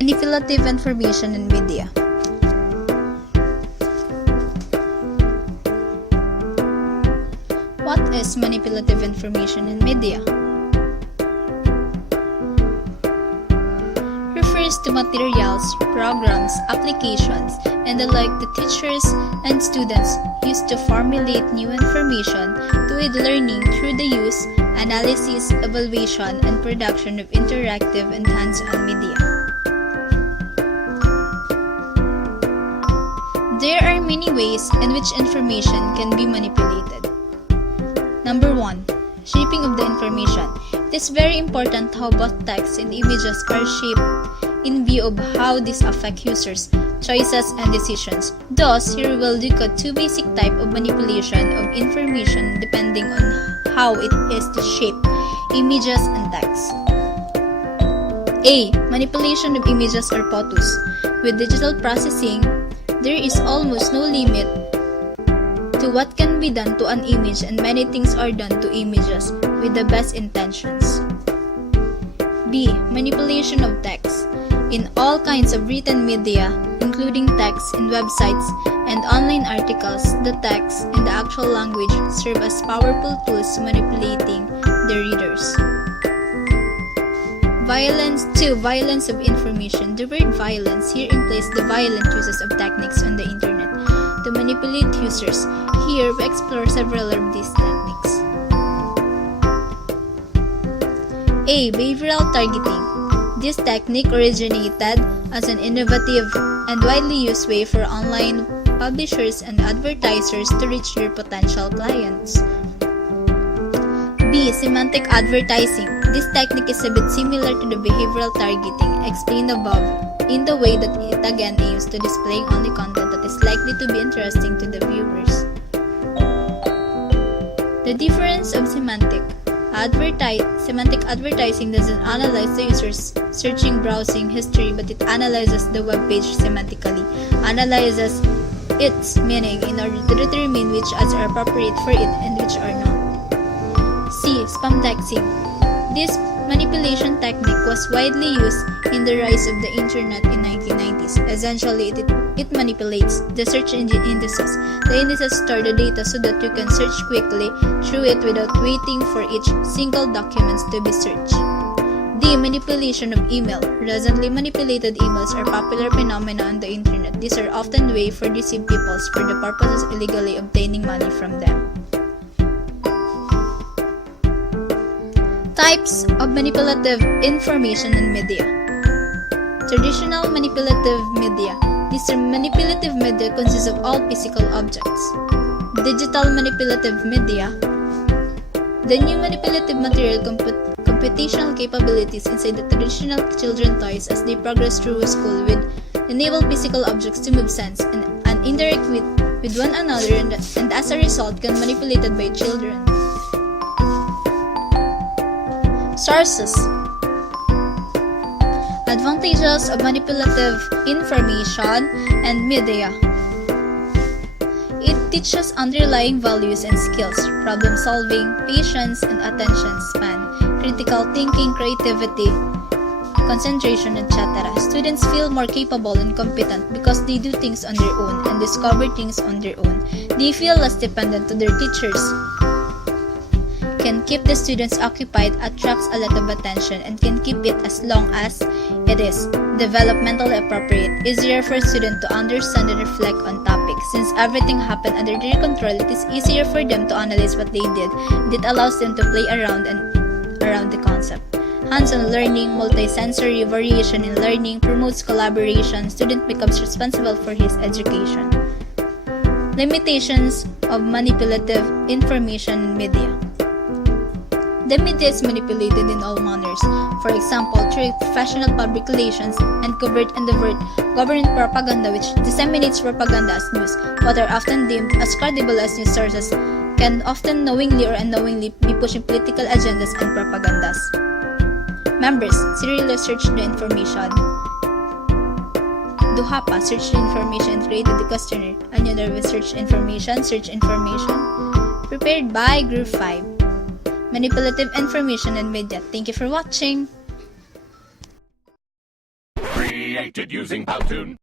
Manipulative information in media. What is manipulative information in media? Refers to materials, programs, applications, and the like that teachers and students use to formulate new information to aid learning through the use, analysis, evaluation, and production of interactive and hands-on media. There are many ways in which information can be manipulated. Number 1. Shaping of the information. It is very important how both text and images are shaped in view of how these affect users' choices and decisions. Thus, here we will look at two basic types of manipulation of information depending on how it is shaped, images and text. A. Manipulation of images or photos. With digital processing, there is almost no limit to what can be done to an image, and many things are done to images with the best intentions. B. Manipulation of text. In all kinds of written media, including text in websites and online articles, the text and the actual language serve as powerful tools to manipulating the readers. Violence. 2. Violence of information. The word violence here implies the violent uses of techniques on the internet to manipulate users. Here we explore several of these techniques. A. Behavioral targeting. This technique originated as an innovative and widely used way for online publishers and advertisers to reach their potential clients. B. Semantic advertising. This technique is a bit similar to the behavioral targeting explained above in the way that it again aims to display only content that is likely to be interesting to the viewers. The difference of semantic advertising doesn't analyze the user's searching browsing history, but it analyzes the web page semantically, analyzes its meaning in order to determine which ads are appropriate for it and which are not. C. Spam texting. This manipulation technique was widely used in the rise of the internet in 1990s. Essentially, it manipulates the search engine indices. The indices store the data so that you can search quickly through it without waiting for each single document to be searched. D. Manipulation of email. Recently manipulated emails are popular phenomena on the internet. These are often ways for deceive people for the purpose of illegally obtaining money from them. Types of manipulative information in media. Traditional manipulative media. This manipulative media consists of all physical objects. Digital manipulative media. The new manipulative material computational capabilities inside the traditional children toys as they progress through school will enable physical objects to move sense and interact with one another and as a result can be manipulated by children. Sources. Advantages of manipulative information and media. It teaches underlying values and skills, problem solving, patience and attention span, critical thinking, creativity, concentration, etc. Students feel more capable and competent because they do things on their own and discover things on their own. They feel less dependent to their teachers, can keep the students occupied, attracts a lot of attention, and can keep it as long as it is developmentally appropriate. Easier for students to understand and reflect on topics. Since everything happened under their control, it is easier for them to analyze what they did, and it allows them to play around the concept. Hands-on learning, multisensory variation in learning, promotes collaboration. Student becomes responsible for his education. Limitations of manipulative information in media. The media is manipulated in all manners. For example, through professional public relations and covert and overt government propaganda which disseminates propaganda as news. What are often deemed as credible as news sources can often knowingly or unknowingly be pushing political agendas and propagandas. Members serially search the information. Duhapa searched the information and created the questionnaire. Another will search information. Prepared by Group 5. Manipulative information and media. Thank you for watching. created using Powtoon.